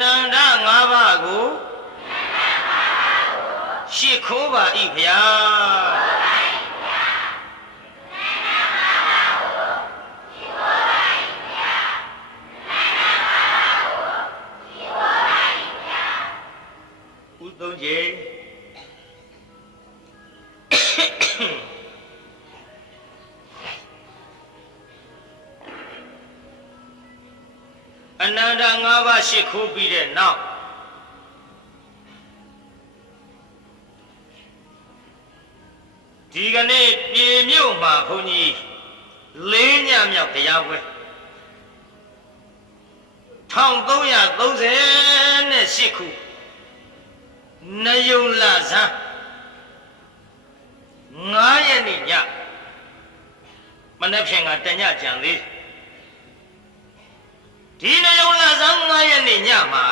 နန္ဒ၅ပါးကိုရှိခိုးပါ၏ဗျာဥသုံးကျေအနန္တ၅ပါးရှိခိုးပြီးတဲ့နောက်ဒီကနေ့ပြည်မြို့မှာဘုန်းကြီး၄ညမြောက်တရားပွဲ1338ခုနယုံလဇန်9ရက်နေ့ညမနေ့ဖြန်ကတညကြံသေးဒီနယုံလဇန်9ရက်နေ့ညမှာ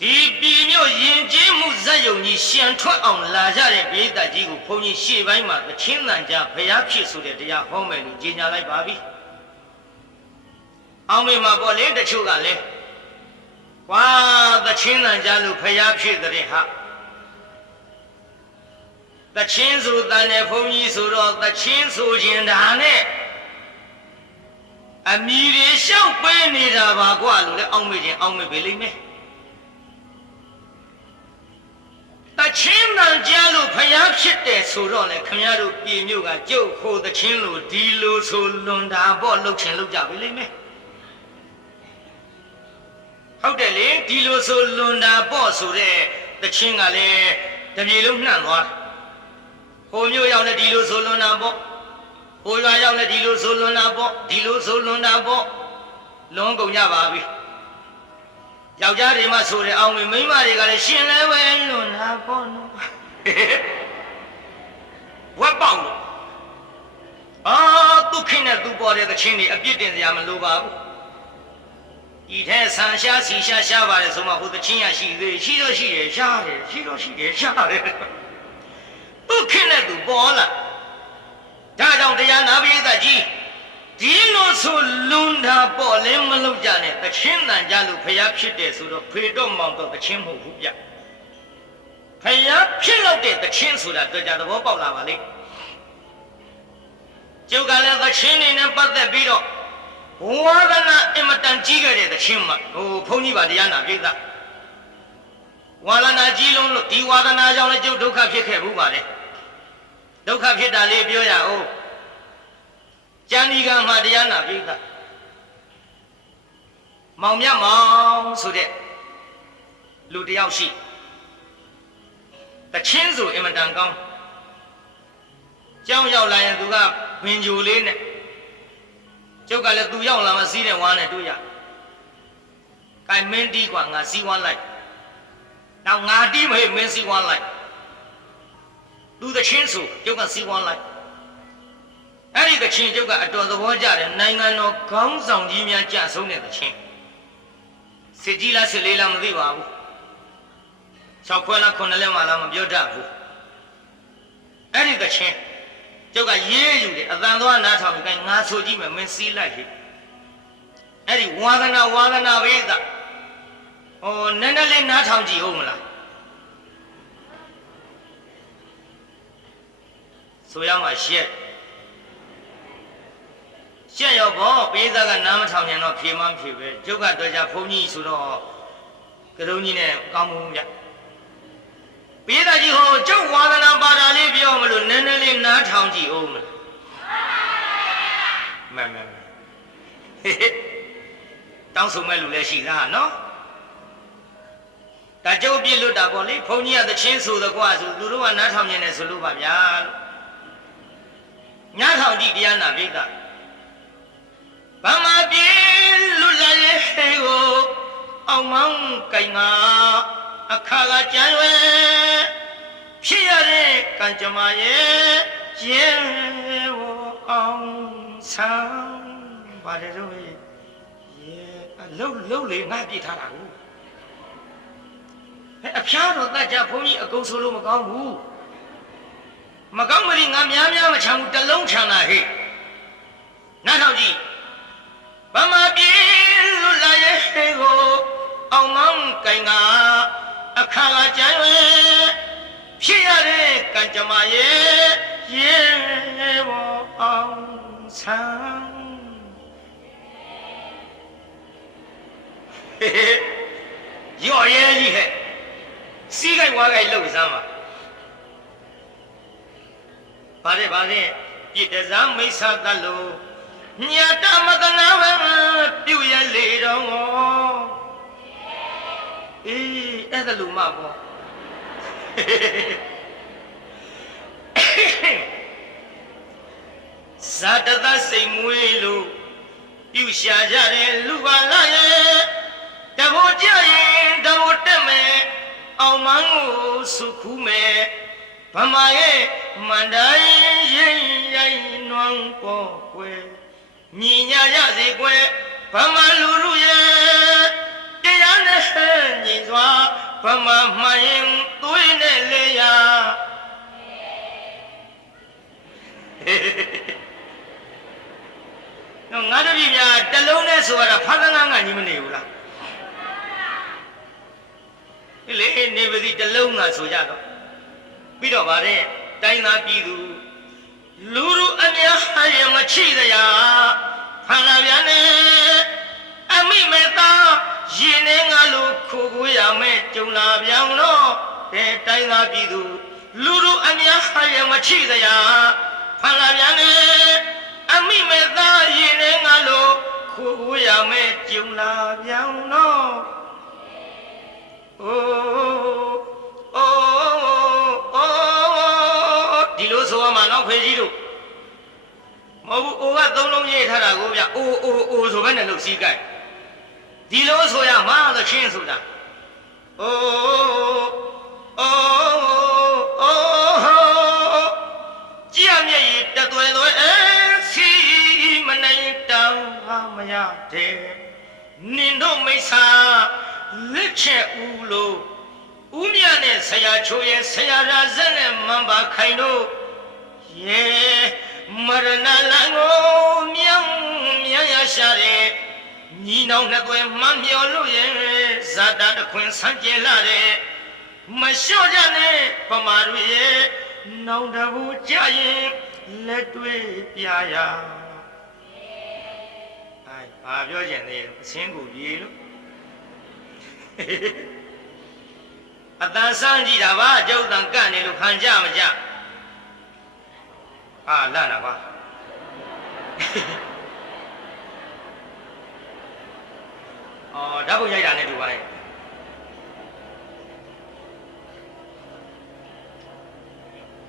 ဒီပြည်မြို့ယဉ်ကျေးမှုဇက်ယုံကြီးရှံထွက်အောင်လာကြတဲ့ပြည်သက်ကြီးကိုဘုန်းကြီးရှေ့ပိုင်းမှာသချင်းတန်ကြဘုရားဖြစ်ဆိုတဲ့တရားဟောမယ်လို့ကြေညာလိုက်ပါပြီအောင်မေမှာပေါ့လေတချို့ကလည်းကွာသချင်းတန်ကြလို့ဘုရားဖြစ်တဲ့ဟာသချင်းဆိုတန်တဲ့ဘုန်းကြီးဆိုတော့သချင်းဆိုခြင်းဒါနဲ့အမီတွေရှောက်ပေးနေတာပါကွာလို့လည်းအောင်မေခြင်းအောင်မေပဲလိမ့်မယ်တချင်းတန်ကြလို့ဖျားဖြစ်တယ်ဆိုတော့လေခင်ဗျားတို့ပြည်မြို့ကကျုပ်ခိုးတချင်းလို့ဒီလိုဆိုလွန်တာပေါ့လှုပ်ချင်လှုပ်ကြပြီလိမ့်မယ်ဟုတ်တယ်လေဒီလိုဆိုလွန်တာပေါ့ဆိုတဲ့တချင်းကလည်းတပြေလုံးနှံ့သွားဟိုမြို့ရောက်လည်းဒီလိုဆိုလွန်တာပေါ့ဟိုရွာရောက်လည်းဒီလိုဆိုလွန်တာပေါ့ဒီလိုဆိုလွန်တာပေါ့လွန်ကုန်ကြပါပြီယောက်ျားတွေမှဆိုတယ်အောင်မိန်းမတွေကလည်းရှင်လည်းပဲလွန်တာပေါ့နော်ဝက်ပေါက်လို့သူခင်နဲ့သူပေါ်တဲ့သချင်းတွေအပြစ်တင်စရာမလိုပါဘူးဒီထဲဆန်ရှားစီရှားပါတယ်ဆိုမှဟိုသချင်းရရှိသေးရှိတော့ရှိတယ်ရှားတယ်ရှိတော့ရှိတယ်ရှားတယ်သူခင်နဲ့သူပေါ်လာဒါကြောင့်တရားနာပရိသတ်ကြီးဒီလိုဆိုလွန်တာပေါ့လဲမလုပ်ကြနဲ့တချင်းတန်ကြလို့ဖျားဖြစ်တယ်ဆိုတော့ဖေတော့မောင်တော့တချင်းမဟုတ်ဘူးဗျဖျားဖြစ်လို့တဲ့တချင်းဆိုတာတွေ့ကြသဘောပေါက်လာပါလိမ့်ကျုပ်ကလည်းတချင်းနေနဲ့ပတ်သက်ပြီးတော့ဝါဒနာအင်မတန်ကြီးခဲ့တဲ့တချင်းမှာဘုန်းကြီးပါတရားနာပြိဿဝါဒနာကြီးလုံးလို့ဒီဝါဒနာကြောင့်လည်းကျုပ်ဒုက္ခဖြစ်ခဲ့ဘူးပါတယ်ဒုက္ခဖြစ်တာလေးပြောရအောင်ကျန်ဒီကမှတရားနာပြိဿမောင်မြတ်မောင်ဆိုတဲ့လူတယောက်ရှိတချင်းဆိုအင်မတန်ကောင်းကြောင်းရောက်လာရင်သူကဘင်ဂျူလေးနဲ့ကျုပ်ကလည်းသူရောက်လာမှစီးတဲ့ဝါးနဲ့တွေ့ရ။ကိုင်မင်းတီးกว่าငါစီးဝါးလိုက်။နောက်ငါတီးမဟဲ့မင်းစီးဝါးလိုက်။သူတချင်းဆိုကျုပ်ကစီးဝါးလိုက်။အဲ့ဒီတချင်းကျုပ်ကအတော်သဘောကျတယ်နိုင်ငံတော်ခေါင်းဆောင်ကြီးများကြဆုံးတဲ့တချင်းစစ်ကြီးလားစစ်လေးလားမသိပါဘူး။၆ခွဲလား9လက်မှလားမပြောတတ်ဘူး။အဲ့ဒီတချင်းကျုပ်ကရေးယူတယ်အတန်သွားနားထောင်ပြီးငါဆိုကြည့်မယ်မင်းစီးလိုက်ဟိအဲ့ဒီဝါဒနာပဲသာနည်းနည်းလေးနားထောင်ကြည့်ဦးမလားဆိုရမှာရှက်ရောဘောပေးသားကနားမထောင်ရင်တော့ဖြေမှဖြေပဲကျုပ်ကတော့ကြဘုန်းကြီးဆိုတော့ကရုံးကြီးနဲ့ကောင်းမှုဗျပေးသားကြီးဟိုကျုပ်ဝါဒနာပါတာလေးပြောမလို့နည်းနည်းလေးနားထောင်ကြည့်ဦးမလားမှန်တောင်းဆိုမဲ့လူလည်းရှိသားနော်ဒါကျုပ်ပြစ်လွတ်တာပေါ့လေဘုန်းကြီးကသချင်းဆိုတော့ကွာဆိုသူတို့ကနားထောင်နေတယ်ဆိုလို့ပါဗျာလို့နားထောင်ကြည့်တရားနာပြိဿဗမာပြည်လွတ်လပ်ရေးကိုအောင်မောင်းကင်ငါအခါကကြံရွယ်ဖြစ်ရတဲ့ကံကြမ္မာရဲ့ရဲဝအောင်ဆောင်ပါတယ်တော့ရဲလှုပ်လေငါပြစ်ထားတာကိုအဖျားတော့တတ်ကြဘုန်းကြီးအကုန်ဆိုလို့မကောင်းဘူးမကောင်းမလို့ငါများမချမ်းဘူးတလုံးချမ်းတာဟဲ့နားထောင်ကြည့်ဗမာပြည်လွတ်လပ်ရေး တိုင်းကအခါကကြံရွယ်ဖြစ်ရတဲ့ကံကြမ္မာရဲ့ရေဘောအောင်ဆန်းရော့ရဲကြီးဟဲ့စီးကြိုက်ဝါကြိုက်လှုပ်စမ်းပါဗါတဲ့ပြစ်တစားမိစ္ဆာတတ်လို့ညာတမကနာဝပြုရလေတော့အေးအဲ့ဒါလူမပေါ့ဇာတသစိတ်မွေးလို့ပြုရှာကြတယ်လူပါလာရဲ့တဘောကြရင်တဘောတက်မယ်အောင်မန်းကိုစုခူးမယ်ဗမာရဲ့မန္တိုင်းရင်ရိုင်းနွမ်းပေါ်ကွယ်ညီညာရစေကွယ်ဗမာလူလူရဲ့တရားနဲ့ညီစွာဗမာမှန်ရင်သွေးနဲ့လေယာငါတပည့်များတလုံးနဲ့ဆိုရတာဖားကန်းကကြီးမနေဘူးလားလေနေပါစီတလုံးကဆိုကြတော့ပြီးတော့ဗါတဲ့တိုင်းသားပြည်သူလူလူအများဟာရမချိစရာဖန်လာပြန်နေအမိမေသားရင်နေငါလိုခိုးကိုရမယ်ကြုံလာပြန်တော့တဲ့တိုင်းသားပြည်သူလူလူအများဟာရမချိစရာဖန်လာပြန်နေအမိမေသားရင်နေငါလိုခိုးကိုရမယ်ကြုံလာပြန်တော့ဒီလိုဆိုရမှာတော့ဖေကြီးတို့မဟုတ်ဘူးအိုကသုံးလုံးရေးထားတာကိုဗျအိုဆိုဘဲနဲ့လို့စီးကြိုက်ဒီလိုဆိုရမှာသချင်းဆိုတာကြည်ရမျက်ရည်တသွဲသွဲစီမနိုင်တောင်းမရတဲ့နင်တို့မိစ္ဆာလက်ချက်ဦးလို့ဦးမြတ်နဲ့ဆရာချိုးရဲ့ဆရာရာဇက်နဲ့မန်ပါခိုင်တို့ရေမရဏလန်ကိုမြောင်းမြန်ရရှာတဲ့ညီနောင်နှစ်သွဲမှမျောလို့ရဲ့ဇာတာတခွင်ဆန်းကျင်လာတဲ့မလျှော့ကြနဲ့ပမာတို့ရဲ့နောင်တဘူကြရင်လက်တွေ့ပြရာဘာပြောချင်သေးလဲအစင်းကိုပြေလို့အတန်ဆန်းကြည့်တာပါအကျုပ်တန်ကန့်နေလို့ခံကြမကြလာတာပါဓာတ်ပုံရိုက်တာနဲ့တူပါရဲ့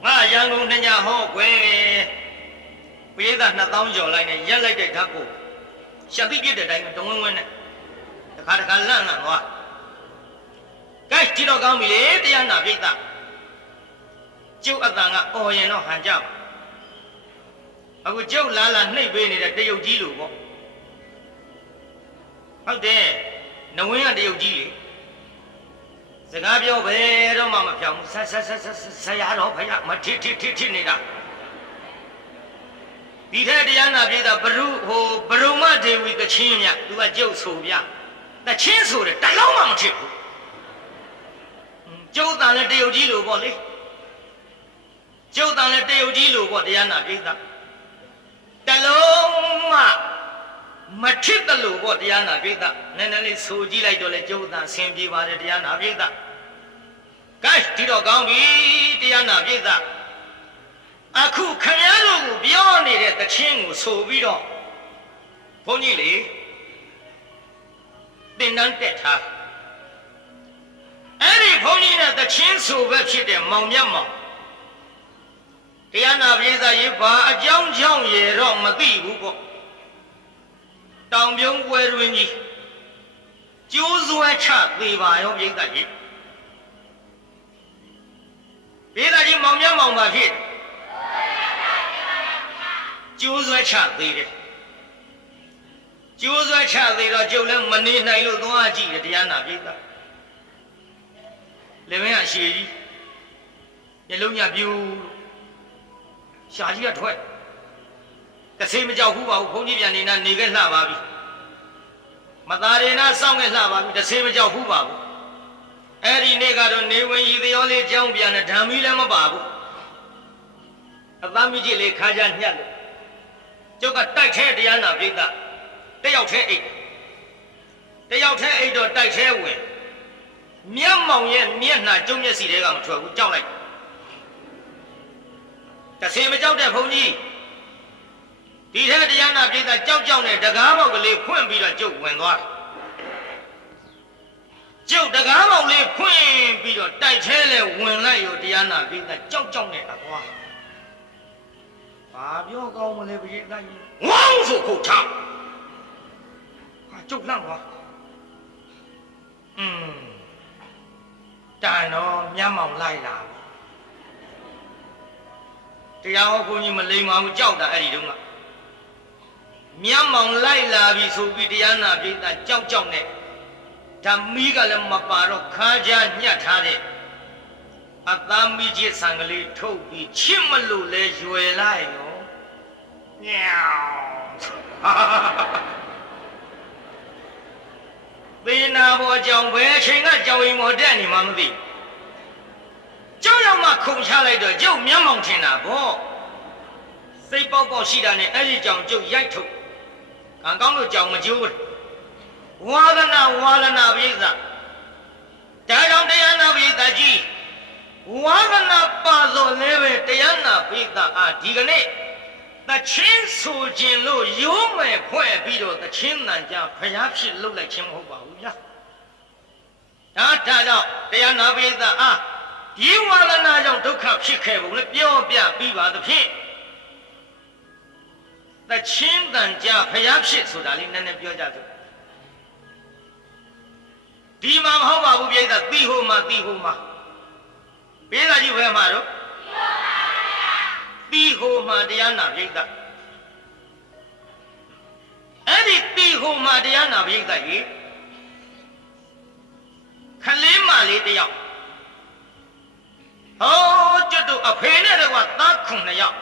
ငါရန်ကုန်နှညဟောကွယ်ပရိသတ်2000ကျော်လိုက်နဲ့ရက်လိုက်တဲ့ဓာတ်ပုံရှက်သိပြတဲ့တိုင်းတဝင်းဝင်းနဲ့တခါလန့်သွားကဲကြည့်တော့ကောင်းပြီလေတရားနာပြိဿကျုပ်အတန်ကအော်ရင်တော့ဟန်ကြပါအခုကျုပ်လာနှိပ်ပေးနေတဲ့တရုတ်ကြီးလို့ပေါ့ဟုတ်တယ်နဝင်းကတရုတ်ကြီးလေစကားပြောပဲတော့မှမပြောင်းဘူးဆရာတော်ဖယားမထစ်နေတာဒီထက်တရားနာပြိဿဘရုမဒေဝီကချင်းမြသူကကျုပ်ဆိုပြတချင်းဆိုတယ်တလုံးမှမထစ်ဘူးကျုပ်တန်လည်းတရုတ်ကြီးလို့ပေါ့လေကျုပ်တန်လည်းတရုတ်ကြီးလို့ပေါ့တရားနာပြိဿတလုံးမှမထစ်တယ်လို့ပေါ့တရားနာပြိဿနည်းနည်းလေးဆိုကြည့်လိုက်တော့လေကျုပ်တန်ဆင်ပြေပါတယ်တရားနာပြိဿကဲဒီတော့ကောင်းပြီတရားနာပြိဿအခုခမည်းတော်ကိုပြောနေတဲ့တခြင်းကိုဆိုပြီးတော့ဘုန်းကြီးလေတင်တန်းတက်ထားအဲ့ဒီဘုန်းကြီးနဲ့တခြင်းဆိုပဲဖြစ်တဲ့မောင်မြတ်မောင်တရားနာပြိဿရေဘာအကြောင်းကြောင့်ရေတော့မသိဘူးပေါ့တောင်ပြုံးပွဲတွင်ကြီးကျိုးစွဲချသေးပါရောပြိဿကြီးပြိဿကြီးမောင်မြတ်မောင်ပါဖြစ်ကျိုးစွဲချသေးတယ်ကျိုးစွဲချသေးတော့ကျုပ်လည်းမနေနိုင်လို့သွားကြည့်တယ်တရားနာပြိဿလေမင်းကရှည်ကြီးညလုံးညပြူရှာကြီးကထွက်တဆေးမကြောက်ဘူးပါဘူးဘုန်းကြီးပြန်နေနေခဲ့လှပါပြီမသားရင်းနာစောင့်ခဲ့လှပါပြီတဆေးမကြောက်ဘူးပါဘူး အဲ့ဒီနေ့ကတော့နေဝင်ရီသရောလေးကြောင်းပြန်တဲ့ဓမ္မီလည်းမပါဘူးအသားမိကြီးလေးခါကြညှက်လို့ကျုပ်ကတိုက်ထဲတရားနာပြိဿတယောက်ထဲအိတ်တယောက်ထဲအိတ်တော့တိုက်ထဲဝင်မျက်မှောင်ရဲ့မျက်နှာကျုံမျက်စီတွေကမထွက်ဘူးကြောက်လိုက်တဆင်မကြောက်တဲ့ဘုန်းကြီးဒီထဲတရားနာပြိဿကြောက်ကြောက်နဲ့တကားပေါက်ကလေးဖွင့်ပြီးတော့ကျုပ်ဝင်သွားတယ်ကျုပ်တကားပေါက်လေးဖွင့်ပြီးတော့တိုက်ထဲလဲဝင်လိုက်ရောတရားနာပြိဿကြောက်ကြောက်နဲ့အသွားဘာပြောကောင်းမလဲပြိဿကြီးဝေါင်းဆိုခုတ်ချကျုပ်လန့်သွားတန်တော့မျက်မှောင်လိုက်လာတရားဟောဘုန်းကြီးမလိမ္မာဘူးကြောက်တာအဲ့ဒီတုန်းကမျက်မှောင်လိုက်လာပြီဆိုပြီးတရားနာပြိဿကြောက်ကြောက်နဲ့ဓမ္မီကလည်းမပါတော့ခါးကြညှက်ထားတဲ့အသားမီးကြီးဆံကလေးထုတ်ပြီးချစ်မလို့လဲရွယ်လိုက်ရောညောင်းသေနာဘောကြောင့်ဘယ်အချိန်ကကြောင်ရင်မော်တက်နေမှမသိကျောင်းရောက်မှခုန်ချလိုက်တော့ကျုပ်မျက်မှောင်ထင်တာဗောစိတ်ပေါက်ပေါက်ရှိတာနဲ့အဲ့ဒီကြောင်ကျုပ်ရိုက်ထုတ်ကံကောင်းလို့ကြောင်မကျိုးဘူးဝါဒနာပိဿဒါကြောင့်တရားနာပိဿကြီးဝါဒနာပါလို့လည်းပဲတရားနာပိဿအာဒီကနေ့သချင်းဆိုခြင်းလို့ရိုးမယ်ဖွဲ့ပြီးတော့သချင်းတန်ကြဖျားဖြစ်လုပ်လိုက်ခြင်းမဟုတ်ပါဘူးဗျာဒါကြောင့်တရားနာပိဿအာဒီဝါဒနာကြောင့်ဒုက္ခဖြစ်ခဲ့ပုံလည်းပြောပြပြီးပါသဖြင့်သချင်းတန်ကြဖျားဖြစ်ဆိုတာလေးနည်းနည်းပြောကြစို့ဒီမှာမဟုတ်ပါဘူးပြိဿသိဟိုမှာပိဿကြီးဘယ်မှာတော့သိဟိုမှာတရားနာပြိဿအဲ့ဒီသိဟိုမှာတရားနာပြိဿကြီးခလေးမလေးတယောက်ဟောကျွတ်တို့အဖေနဲ့တော့သား9ယောက်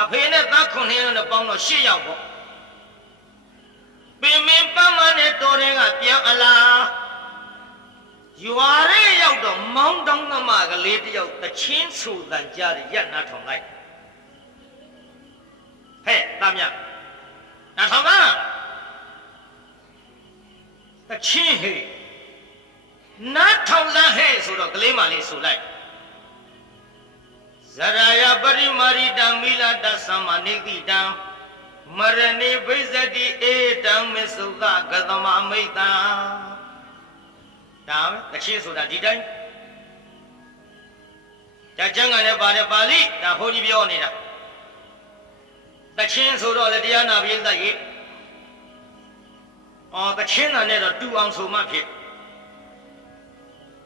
အဖေနဲ့သား9ယောက်နဲ့ပေါင်းတော့10ယောက်ပေါ့ပင်မင်းပန်းမနဲ့တော်တဲ့ကပြန်အလားရွာရဲရောက်တော့မောင်းတောင်းသမားကလေးတယောက်တချင်းဆူတန်ကြရရက်နာထောင်လိုက်ဟဲ့သားမြနာထောင်ပါတချင်းဟဲ့နာထောင်လားဟဲ့ဆိုတော့ကလေးမလေးဆူလိုက်ဇရာယပရိမာရိတံမိလာတသမ္မာနေတိတံမရဏိဘိဇတိဧတံမေသုသကသမမိတ်တံဒါပဲတချင်းဆိုတာဒီတိုင်းဒါကျမ်းဂန်နဲ့ပါတယ်ပါဠိဒါဘုန်းကြီးပြောနေတာတချင်းဆိုတော့လေတရားနာပိဿကြီးတချင်းနာနဲ့တော့တူအောင်ဆိုမှဖြစ်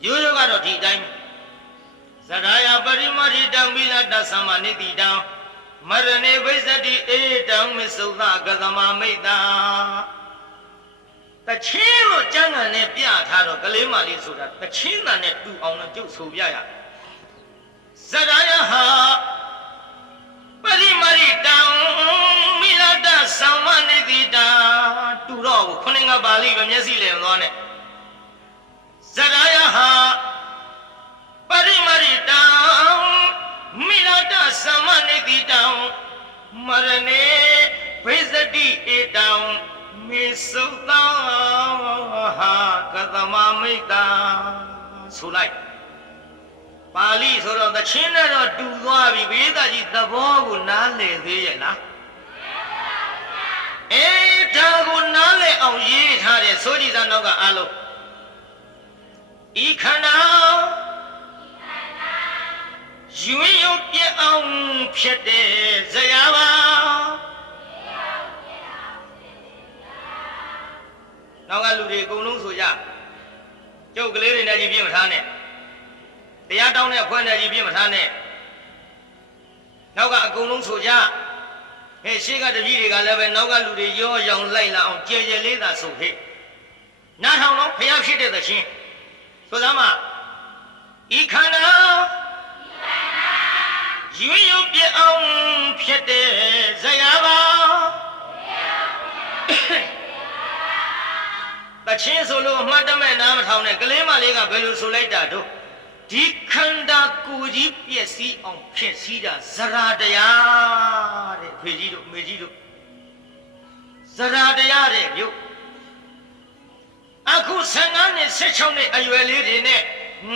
ရိုးရိုးကတော့ဒီတိုင်းဇရာယပရိမာရိတံမိလာတသမ္မာနေတိတံမရဏိဘိဇတိဧတံမေသုသကသမမိတ်တံတချင်းလို့ကျမ်းဂန်နဲ့ပြထားတော့ကလေးမလေးဆိုတာတချင်းတန်နဲ့တူအောင်လို့ကျုပ်ဆိုပြရဇရာယဟာပရိမာရိတံမိလာတသမ္မာနေတိတံတူတော့ခုနှစ်ငါပါဠိပဲမျက်စိလည်သွားနဲ့ဇရာယဟာပရိမာရိတံမိလာတသမ္မာနေတိတံမရဏေဘိဇတိဧတံမေသုသဟာကသမမိတ်တံဆိုလိုက်ပါဠိဆိုတော့သချင်းနဲ့တော့တူသွားပြီပိဿကြီးသဘောကိုနားလည်သေးရဲ့လားဒါကိုနားလည်အောင်ရေးထားတယ်ဆိုကြည်စံတော့ကအားလုံးဤခန္ဓာရွင်ရုံပြအောင်ဖြစ်တဲ့ဇရာပါနောက်ကလူတွေအကုန်လုံးဆိုကြကျုပ်ကလေးတွေနဲ့ကြီးပြင်းမထားနဲ့တရားတောင်းတဲ့ဖွဲ့နဲ့ကြီးပြင်းမထားနဲ့နောက်ကအကုန်လုံးဆိုကြဟဲ့ရှေ့ကတပည့်တွေကလည်းပဲနောက်ကလူတွေရောရောင်လိုက်လာအောင်ကြဲကြဲလေးသာဆိုဟဲ့နားထောင်တော့ဖျားဖြစ်တဲ့သချင်းဆိုသမ်းမဤခန္ဓာရွင်ရုံပြအောင်ဖြစ်တဲ့ဇရာပါတ ချင်းဆိုလို့အမှတ်တမဲ့နားမထောင်နဲ့ကလေးမလေးကဘယ်လိုဆိုလိုက်တာတို့ဒီခန္ဓာကိုယ်ကြီးပြည့်စည်အောင်ဖြစ်စည်းတာဇရာတရားတဲ့ဖေကြီးတို့မေကြီးတို့ဇရာတရားတဲ့မြို့အခု15နှစ်16နှစ်အရွယ်လေးတွေနဲ့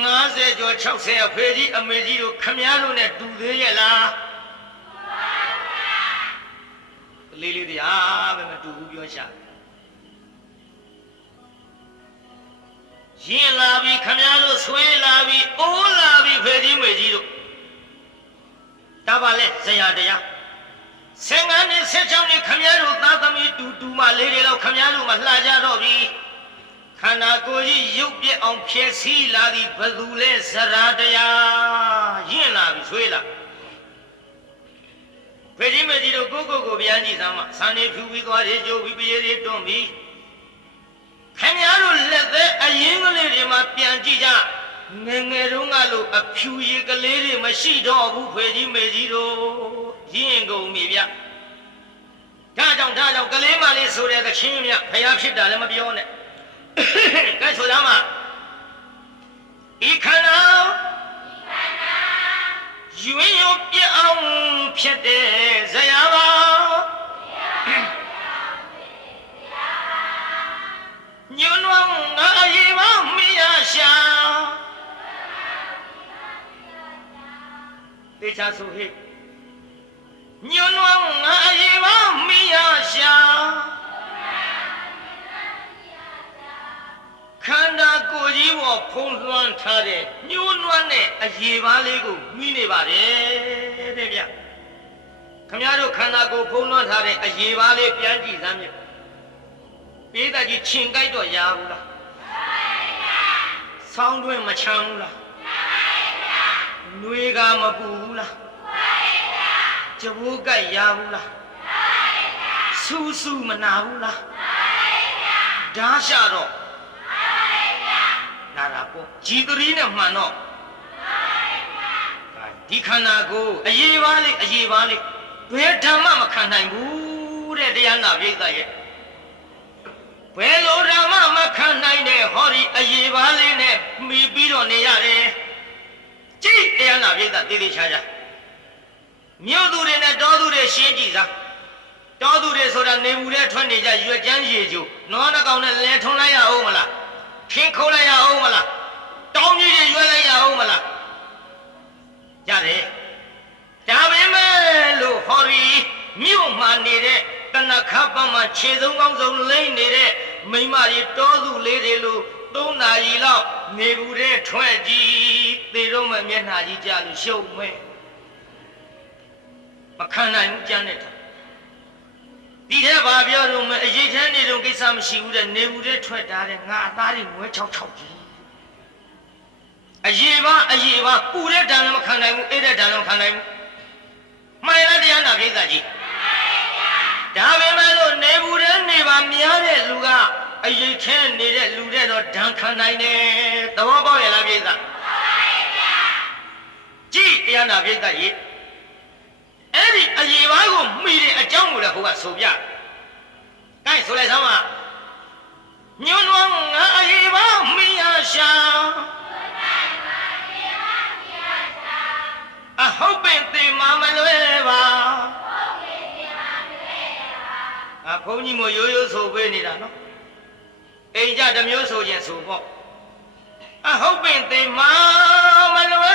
50ကျော်60အဖေကြီးအမေကြီးတို့ခမည်းတော်နဲ့တူသေးရဲ့လားကလေးလေးတရားပဲမတူဘူးပြောရှာရင်လာပြီခမည်းတော်ဆွေးလာပြီအိုးလာပြီဖေကြီးမေကြီးတို့ဒါပါလေဇရာတရား15နှစ်16နှစ်ခမည်းတော်သားသမီးတူမလေးတွေလောက်ခမည်းတော်မှလှကြတော့ပြီခန္ဓာကိုယ်ကြီးရုပ်ပြက်အောင်ဖြည့်ဆည်းလာသည်ဘယ်သူလဲဇရာတရားရင့်လာပြီဆွေးလာဖေကြီးမေကြီးတို့ကိုဗျာကြည့်စမ်းမစံနေဖြူပြီးသွားတယ်ကြိုးပြီးပြေးတွေတွန်းပြီးခင်ဗျားတို့လက်သက်အရင်ကလေးတွေမှာပြန်ကြည့်ကြငယ်ငယ်တုန်းကလို့အဖြူရည်ကလေးတွေမရှိတော့ဘူးဖေကြီးမေကြီးတို့ရင့်ကုန်ပြီဗျဒါကြောင့်ကလေးမလေးဆိုတဲ့သချင်းမြဖျားဖြစ်တာလည်းမပြောနဲ့ကဲဆိုသားမဤခန္ဓာယူရင်ရပြအောင်ဖြစ်တဲ့ဇရာပါညွန်းဝငါရေပါမရရှာတေချာဆိုဟိညွန်းဝငါရေပါမရရှာခန္ဓာကိုယ်ကြီးပေါ်ဖုံးလွှမ်းထားတဲ့ညှိုးနွမ်းတဲ့အရေပါးလေးကိုမိနေပါတယ်တဲ့ဗျခင်ဗျားတို့ခန္ဓာကိုယ်ဖုံးလွှမ်းထားတဲ့အရေပါးလေးပြန်ကြည့်စမ်းမြပေးတာကြီးချင်ကြိုက်တော့ရဘူးလားဆောင်းတွင်းမချမ်းဘူးလားနှွေးကမပူဘူးလားကြဘိုးကြိုက်ရဘူးလားဆူဆူမနာဘူးလားဓာရှာတော့နာတာပေါ့ကြည်တရီနဲ့မှန်တော့ဒီခန္ဓာကိုယ်အရေးပါလေဘယ်ဓမ္မမခံနိုင်ဘူးတဲ့တရားနာပြိဿရဲ့ဘယ်လိုဓမ္မမခံနိုင်တဲ့ဟောဒီအရေးပါလေးနဲ့မှီပြီးတော့နေရတယ်ကြည်တရားနာပြိဿတေးသေးချာချာမြို့သူတွေနဲ့တောသူတွေရှင်းကြည့်စားတောသူတွေဆိုတာနေဘူးတဲ့ထွက်နေကြရွက်ကြမ်းရေကျိုးနွားနှကောင်နဲ့လဲထုံလိုက်ရအောင်မလားခင်းခုံးလိုက်ရအောင်မလားတောင်းကြီးတွေရွက်လိုက်ရအောင်မလားရတယ်ဒါပေမဲ့လို့ဟောဒီမြို့မှာနေတဲ့တဏခပန်းမှာခြေစုံကောင်းစုံလိမ့်နေတဲ့မိမကြီးတောသူလေးတွေလို့3 နာရီလောက်နေဘူးတဲ့ထွက်ကြည့်သေတော့မှမျက်နှာကြီးကြလို့ရှုပ်မဲ့မခံနိုင်ဘူးကြမ်းနေတာဒီထဲဘာပြောတော့မအရေးထမ်းနေတော့ကိစ္စမရှိဘူးတဲ့နေဘူးတဲ့ထွက်တာတဲ့ငါအသားတွေငွဲ6ကြီးအရေးပါပူတဲ့ဓာတ်လည်းမခံနိုင်ဘူးအေးတဲ့ဓာတ်လည်းမခံနိုင်ဘူးမှန်လားတရားနာပြိဿကြီးဒါပေမဲ့လို့နေဘူးတဲ့နေပါများတဲ့လူကအရေးထမ်းနေတဲ့လူတဲ့တော့ဓာတ်ခံနိုင်တယ်သဘောပေါက်ရလားပြိဿကြည့်တရားနာပြိဿကြီးအဲ့ဒီအရေးပါကိုမိတဲ့အကြောင်းကိုလည်းဟိုကဆိုပြ။ကိုင်းဆိုလိုက်စမ်းပါညွန်းဝငါအရေးပါမိရရှာအဟုတ်ပင်သေမမလွဲပါအဘုန်းကြီးမို့ရိုးရိုးဆိုပေးနေတာနော်အိမ်ကြတစ်မျိုးဆိုခြင်းဆိုပေါ့အဟုတ်ပင်သေမမလွဲ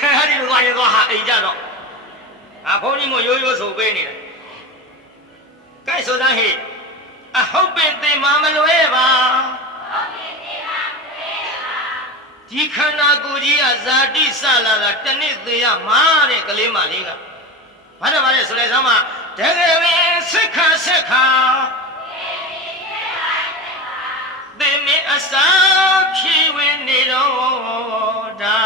ဟာဒီလိုရတော့ဟာအိမ်ကြတော့အဘုန်းကြီးမို့ရိုးရိုးဆိုပေးနေတာကဲဆိုတဲ့ဟိအဟုတ်ပင်သေမမလွဲပါဒီခန္ဓာကိုယ်ကြီးကဇာတိစလာတာတနည်းသေးရမှာတဲ့ကလေးမလေးကဘာတယ်ဆိုလိုက်စမ်းမတကယ်ပဲဆက်ခါသေမင်းအစာဖြေဝင်နေတော့ဒါ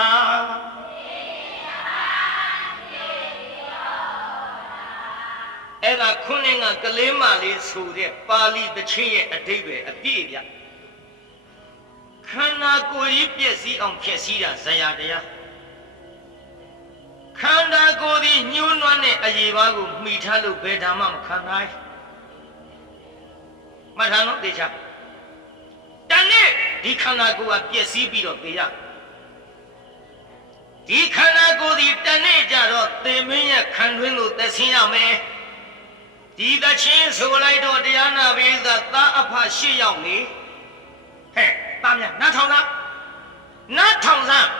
အဲ့ဒါခုနှစ်ကကလေးမလေးဆိုတဲ့ပါဠိတခြင်းရဲ့အဓိပ္ပာယ်အပြည့်ပြခန္ဓာကိုယ်ကြီးပြည့်စည်အောင်ဖြစ်စည်းတာဇရာတရားခန္ဓာကိုယ်ဒီညှိုးနွမ်းတဲ့အရေးပါကိုမှီထားလို့ဘယ်ဓမ္မမခံနိုင်မ မှတ်ထားနော်သေချာတနေ့ဒီခန္ဓာကိုယ်ကပျက်စီးပြီးတော့သေရဒီခန္ဓာကိုယ်ဒီတနေ့ကြတော့သေမင်းရဲ့ခံတွင်းကိုသက်ဆင်းရမယ်ဒီသချင်းဆိုလိုက်တော့တရားနာပိသသားအဖ၈ယောက်နေဟဲ့သားများနားထောင်လားနားထောင်စမ်း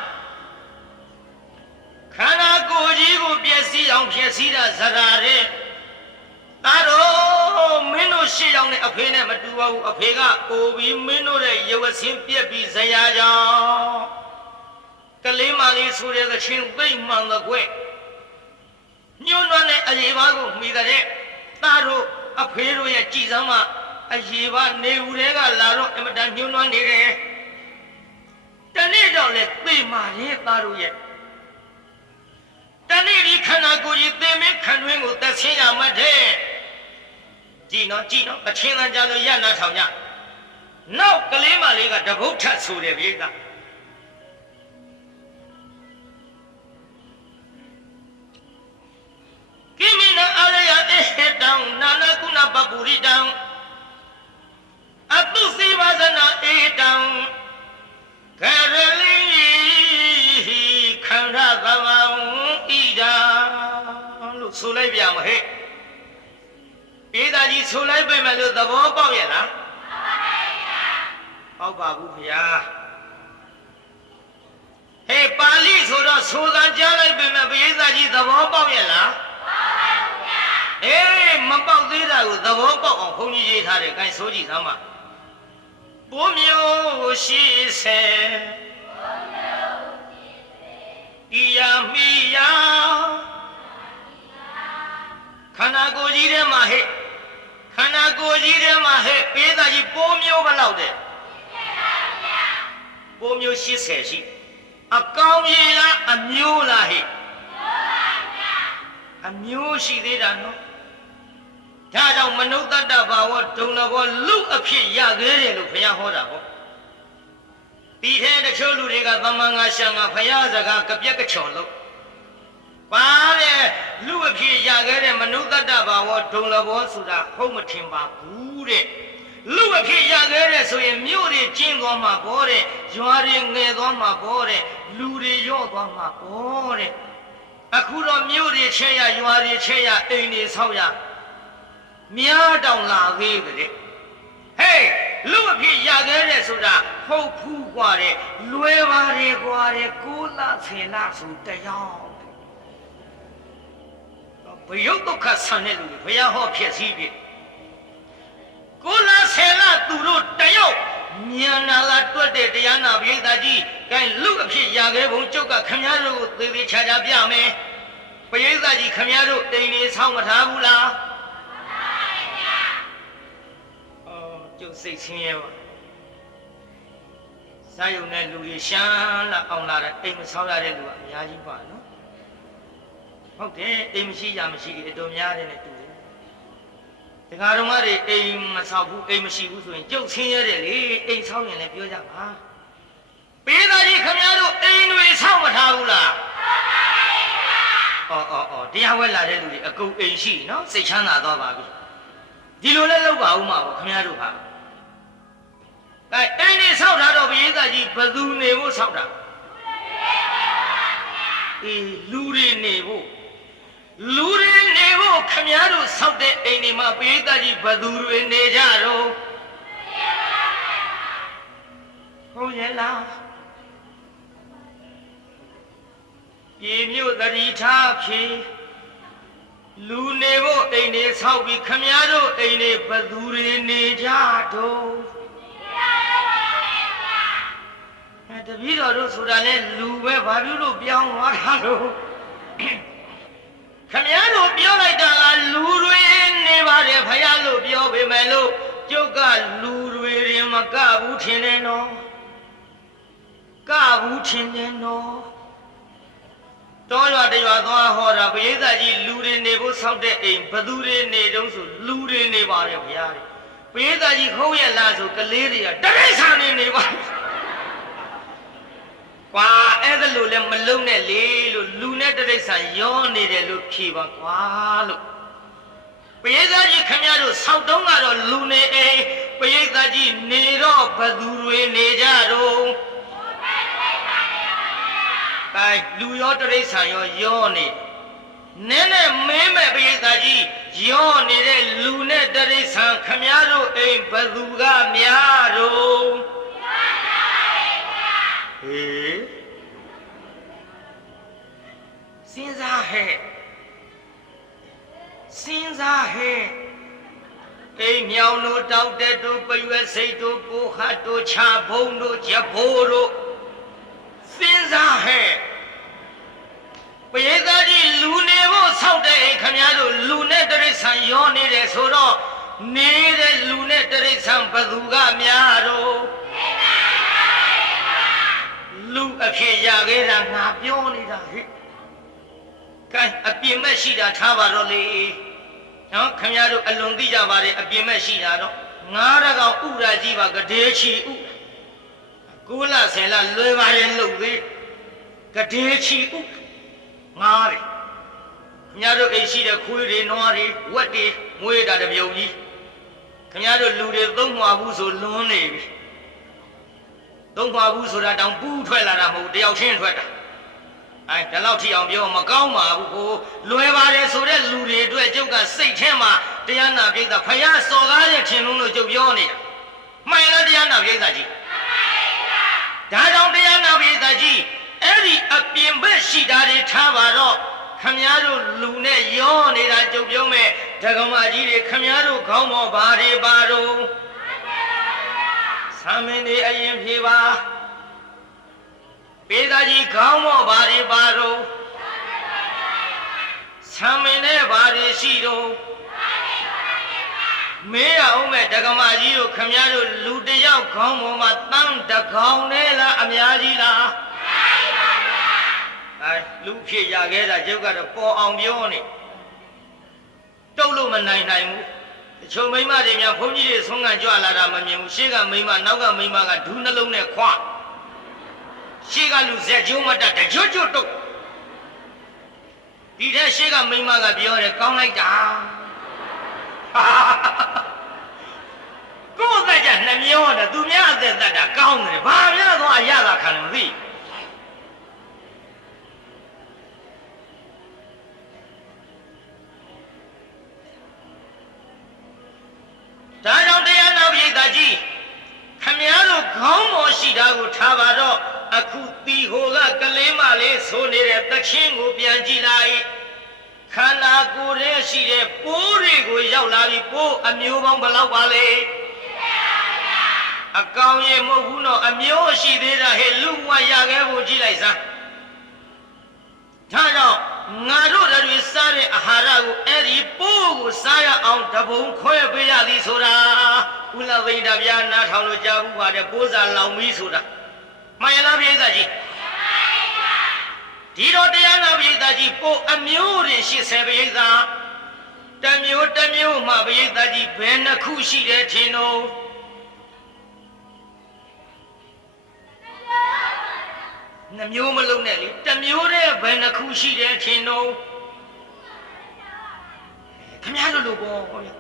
ခန္ဓာကိုယ်ကြီးကိုပျက်စီးအောင်ပျက်စီးတာဇရာတဲ့သားတော်မင်းတို့၈ယောက်နဲ့အဖေနဲ့မတူပါဘူးအဖေကအိုပြီးမင်းတို့ရဲ့ရုပ်အဆင်းပြက်ပြီးဇရာကြောင့်ကလေးမလေးဆိုတဲ့သချင်းသိမ့်မှန်တဲ့ကွညှိုးနှွမ်းတဲ့အရေးပါကိုမိတဲ့သားတို့အဖေတို့ရဲ့ကြည်စမ်းမှအရေးပါနေဦးတွေကလာတော့အမတန်ညှိုးနှွမ်းနေတယ်တနေ့တော့လေသိမာရဲ့သားတို့ရဲ့တနေ့ဒီခန္ဓာကိုယ်ကြီးသိမင်းခံတွင်းကိုသက်ဆင်းရမှတဲ့ကြည်နော်အချင်းတန်းကြလို့ရနာထောင်ကြနောက်ကလေးမလေးကတပုတ်ထဆိုတယ်ပြေကကိမိနအာရယအေဟတံနာနကုဏပပူရိတံအတုစီဝဇနာအေတံကရလိခန္ဓာသဝံဣဒံလို့ဆိုလိုက်ပြမဟဲ့ဧသာကြီးဆိုလိုက်ပြင်မယ်လို့သဘောပေါက်ရဲ့လားပေါက်ပါဘူးဗျာဟဲ့ပါဠိဆိုတော့ဆိုသံကြားလိုက်ပြင်မယ်ဧသာကြီးသဘောပေါက်ရဲ့လားအေးမပေါက်သေးတာကိုသဘောပေါက်အောင်ခွန်ကြီးရေးထားတယ်။ဂိုင်းဆိုကြည့်သမ်းပါ။ပိုးမျိုးရှိစေဤယာမိယာခန္ဓာကိုယ်ကြီးထဲမှာဟဲ့ခန္ဓာကိုယ်ကြီးထဲမှာဟဲ့ပေးသားကြီးပိုးမျိုးဘယ်လောက်တဲ့ပိုးမျိုး80ရှိအကောင်ကြီးလားအမျိုးလားဟဲ့အမျိုးရှိသေးတာနော်ဒါကြောင့်မနုဿတ္တဘာဝဒုံလဘောလူအဖြစ်ရခဲ့တယ်လို့ဘုရားဟောတာပေါ့ဒီထဲတချို့လူတွေကသမန်ငါရှံငါဘုရားစကားကပြက်ကချော်လို့ပါတဲ့လူအဖြစ်ရခဲ့တဲ့မနုဿတ္တဘာဝဒုံလဘောဆိုတာဟုတ်မထင်ပါဘူးတဲ့လူအဖြစ်ရခဲ့တဲ့ဆိုရင်မြို့တွေကျင်းသွားမှာပေါ့တဲ့ရွာတွေငယ်သွားမှာပေါ့တဲ့လူတွေရော့သွားမှာပေါ့တဲ့အခုတော့မြို့တွေချဲ့ရရွာတွေချဲ့ရအိမ်တွေဆောက်ရမြားတောင်လာသေးတယ်ဟေးလူအဖြစ်ရခဲ့တဲ့ဆိုတာဟုတ်ဖူးกว่าတဲ့လွယ်ပါတယ်กว่าတဲ့6လ10လဆိုတရားဘယုတ်ဒုက္ခဆန်တဲ့လူတွေဘုရားဟောဖြစ်စည်းပြီ6လ10လသူတို့တယောက်မြန်နာလာတွက်တဲ့တရားနာပိဋကကြီးကဲလူအဖြစ်ရခဲ့ဘုံကျုပ်ကခမည်းတော်ကိုသေသေးချာချာပြမယ်ပိဋကကြီးခမည်းတော်တိမ်နေဆောင်းမထားဘူးလားကျုပ်စိတ်ဆင်းရဲပါစာယုံတဲ့လူတွေရှမ်းလာအောင်လာတဲ့အိမ်မဆောက်ရတဲ့လူကအများကြီးပါနော်ဟုတ်တယ်အိမ်မရှိရမရှိအတော်များတယ်နဲ့တူတယ်တခါတော့မှတွေအိမ်မဆောက်ဘူးအိမ်မရှိဘူးဆိုရင်ကျုပ်ဆင်းရဲတယ်လေအိမ်ဆောက်ရင်လည်းပြောကြပါပေးသားကြီးခင်ဗျားတို့အိမ်တွေဆောက်မထားဘူးလားအော်တရားဝဲလာတဲ့လူတွေအကုန်အိမ်ရှိနော်စိတ်ချမ်းသာသွားပါပြီဒီလိုလဲလုပ်ပါဦးမှာပေါ့ခင်ဗျားတို့ဟာအဲအိမ်တွေဆောက်ထားတော့ဘုရားကြီးဘသူနေဖို့ဆောက်တာအေးလူတွေနေဖို့ခင်ဗျားတို့ဆောက်တဲ့အိမ်တွေမှာဘုရားကြီးဘသူတွေနေကြတော့ဟုတ်ရဲ့လားပြေမြို့တတိထားဖြေလူနေဖို့အိမ်တွေဆောက်ပြီးခမည်းတော်အိမ်တွေဘသူတွေနေကြတော့တပည့်တော်တို့ဆိုတာလဲလူပဲဘာဖြစ်လို့ပြောင်းသွားတာလို့ခမည်းတော်ပြောလိုက်တာကလူတွေနေပါတယ်ဖယားလို့ပြောပေမဲ့လို့ကျုပ်ကလူတွေရင်မကဘူးထင်တယ်နော်ကဘူးထင်တယ်နော်တောရွာတရွာသွားဟောတာဘုရားကြီးလူတွေနေဖို့ဆောက်တဲ့အိမ်ဘသူတွေနေတုံးဆိုလူတွေနေပါတယ်ဘုရားဘုရားကြီးခုံးရလားဆိုကလေးတွေကတရိษံနေပါကွာအဲ့ဒါလို့လည်းမလုံးနဲ့လေလို့လူနဲ့တရိษံရောနေတယ်လို့ဖြေပါကွာလို့ဘုရားကြီးခင်ဗျားတို့ဆောက်တုံးကတော့လူနေအိမ် ပရိသတ်ကြီးနေတော့ဘသူတွေနေကြတော့အဲလူရောတရိษံရောနေနည်းနည်းမင်းမဲ့ပရိသတ်ကြီးရောနေတဲ့လူနဲ့တရိษံခမည်းတော်အိမ်ဘသူကများတော့ဟေးစဉ်းစားဟဲ့စဉ်းစားဟဲ့အိမ်မြောင်တို့တောက်တက်တို့ပရွက်စိတ်တို့ကိုခတ်တို့ချဘုံတို့ကြဖိုးတို့စဉ်းစားဟဲ့ပရိသတ်ကြီးလူနေဖို့ဆောက်တဲ့အိမ်ခမည်းတော်လူနဲ့တရိษံရောနေတယ်ဆိုတော့နေတဲ့လူနဲ့တရိษံဘသူကများတော့လူအဖြစ်ရခဲ့တာငါပြောနေတာဟဲ့ကဲအပြင်မဲ့ရှိတာထားပါတော့လေနော်ခင်ဗျားတို့အလွန်သိကြပါတယ်အပြင်မဲ့ရှိတာတော့ငါးရကောင်ဥရာကြီးပါကဒေးချီဥ9လ10လလွယ်ပါတယ်လို့သေးကဒေးချီဥငါးတယ်ခင်ဗျားတို့အိမ်ရှိတဲ့ခွေးတွေနွားတွေဝက်တွေမွေးတာတပြုံကြီးခင်ဗျားတို့လူတွေသုံးမှာဘူးဆိုလွန်းနေပြီသုံးမှာဘူးဆိုတာတောင်ပူးထွက်လာတာမဟုတ်တယောက်ချင်းထွက်တာဒီလောက်ထိအောင်ပြောမကောင်းပါဘူးကိုလွယ်ပါတယ်ဆိုတဲ့လူတွေအတွက်ကျုပ်ကစိတ်ထဲမှာတရားနာပိဋကဖယားစော်ကားရဲ့ထင်လုံးလို့ကျုပ်ပြောနေတာမှန်လားတရားနာပိဋကကြီးဒါကြောင့်တရားနာပိဋကကြီးအဲ့ဒီအပြင်ဘက်ရှိတာတွေထားပါတော့ခမည်းတော်လူနဲ့ရောနေတာကျုပ်ပြောမဲ့ဓကမကြီးတွေခမည်းတော်ခေါင်းပေါ်ဘာတွေပါတော့ဆမ်းမင်းတွေအရင်ဖြေပါပေသားကြီးခေါင်းမော့ဘာတွေပါတော့ဆံမင်းနဲ့ဘာတွေရှိတော့မေးရအောင်မဲ့ဒကမကြီးတို့ခမည်းတော်လူတယောက်ခေါင်းပေါ်မှာတန်းတကောင်နဲ့လားအများကြီးလားလူဖြစ်ရခဲ့တာကျုပ်ကတော့ပေါ်အောင်ပြောနေတုတ်လို့မနိုင်ဘူးတချို့မိမတွေများဘုန်းကြီးတွေဆုံးခံကြွလာတာမမြင်ဘူးရှေ့ကမိမနောက်ကမိမကဒူးနှလုံးနဲ့ခွာရှေ့ကလူဇက်ကျိုးမတတ်တကြွကြွတုတ်ဒီတဲ့ရှေ့ကမိမကပြောတယ်ကောင်းလိုက်တာကိုယ်သက်ကြနှမျောတယ်သူများအသက်သက်တာကောင်းတယ်ဘာများတော့အရသာခံလို့မသိဒါကြောင့်တရားနာပိဋကကြီးခမည်းတော်ခေါင်းပေါ်ရှိတာကိုထားပါတော့အခုတီဟိုကကလေးမလေးဆိုနေတဲ့သချင်းကိုပြန်ကြည့်လိုက်ခန္ဓာကိုယ်ထဲရှိတဲ့ပိုးတွေကိုရောက်လာပြီးပိုးအမျိုးပေါင်းဘယ်လောက်ပါလဲအကောင်ရေမဟုတ်ဘူးနော်အမျိုးရှိသေးတာဟဲ့လူဝရခဲ့ဖို့ကြည့်လိုက်စမ်းဒါကြောင့်ငါတို့တွေစားတဲ့အာဟာရကိုအဲ့ဒီပိုးကိုစားရအောင်တပုံခွဲပေးရသည်ဆိုတာဥလဝိဒဗျာနားထောင်လို့ကြားဘူးပါတယ်ပိုးစားလောင်ပြီးဆိုတာမှန်ရလားပိဋကကြီးဒီတော့တရားနာပိဋကကြီးပိုးအမျိုးတွေ80ပိဋကတစ်မျိုးမှပိဋကကြီးဘယ်နှခုရှိတယ်ထင်တော့နှမျိုးမလုံးနဲ့လေတစ်မျိုးတည်းဘယ်နှခုရှိတယ်ထင်တော့ခင်ဗျားတို့လိုပေါ့ဗျာ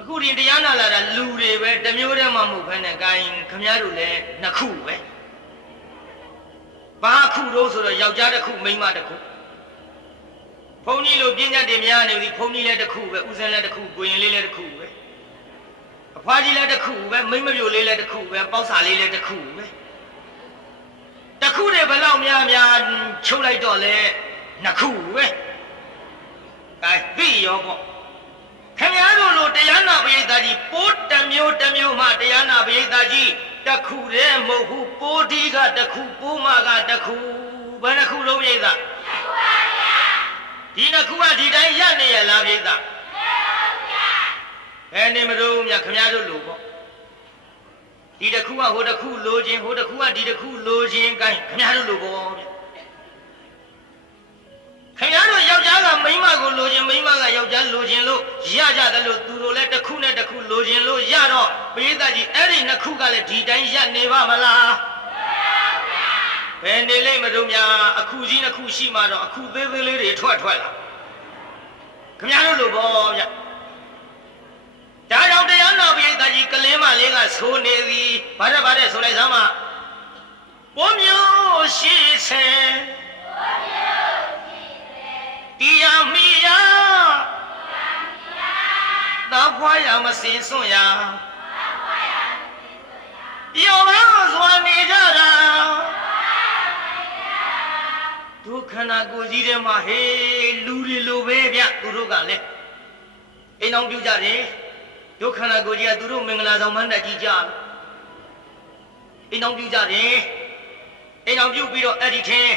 အခုဒီတရားနာလာတာလူတွေပဲတစ်မျိုးတည်းမှမဟုတ်ဘဲနဲ့ဂိုင်းခင်ဗျားတို့လည်းနှစ်ခုပဲဘာခုတော့ဆိုတော့ယောက်ျားတစ်ခုမိန်းမတစ်ခုဘုန်းကြီးလိုပညာတွေများနေပြီဘုန်းကြီးလည်းတစ်ခုပဲဦးစင်းလည်းတစ်ခုကိုရင်လေးလည်းတစ်ခုပဲအဖွားကြီးလည်းတစ်ခုပဲမိန်းမပြိုလေးလည်းတစ်ခုပဲပေါက်စာလေးလည်းတစ်ခုပဲတခုတည်းဘယ်လောက်များချုပ်လိုက်တော့လဲနှစ်ခုပဲကဲသိရောပေါ့ခင်ဗျားတို့လိုတရားနာပိဋကကြီးပိုးတစ်မျိုးမှတရားနာပိဋကကြီးတခုတည်းမဟုတ်ဘူးပိုးဒီကတခုပိုးမကတခုဘယ်နှခုလုံးပိဋကဒီနှစ်ခုကဒီတိုင်းရနေရလားပိဋကဘယ်နေမလို့မြခင်ဗျားတို့လိုပေါ့ဒီတစ်ခုကဟိုတစ်ခုလိုခြင်းဟိုတစ်ခုကဒီတစ်ခုလိုခြင်းကိုင်းခင်ဗျားတို့လိုပေါ့ဗျခင်ဗျားတို့ယောက်ျားကမိန်းမကိုလိုခြင်းမိန်းမကယောက်ျားလိုခြင်းလို့ရကြတယ်လို့သူတို့လည်းတစ်ခုနဲ့တစ်ခုလိုခြင်းလို့ရတော့ပိဋကကြီးအဲ့ဒီနှစ်ခုကလည်းဒီတိုင်းရနေပါမလားဘယ်နေလိမ့်မလို့များအခုကြီးနှစ်ခုရှိမှတော့အခုသေးသေးလေးတွေထွက်လာခင်ဗျားတို့လိုပေါ့ဗျ ဒါကြောင့်တရားနာပိဋကကြီးကလင်းမလေးကဆိုနေသည်ဘာတဲ့ဆိုလိုက်စမ်းပါဘုံမျိုးရှိစေတရားမိယာသာဖွာရမစင်စွန့်ရာပြောပါစွာနေကြတာဒုက္ခနာကိုကြီးထဲမှာဟေးလူတွေလိုပဲဗျသူတို့ကလည်းအိမ်အောင်ပြုကြတယ်ဒုက္ခနာကိုကြီးကသူတို့မင်္ဂလာဆောင်မှန်းတက်ကြီးကြအိမ်အောင်ပြုကြတယ်အိမ်အောင်ပြုပြီးတော့အဲ့ဒီထင်း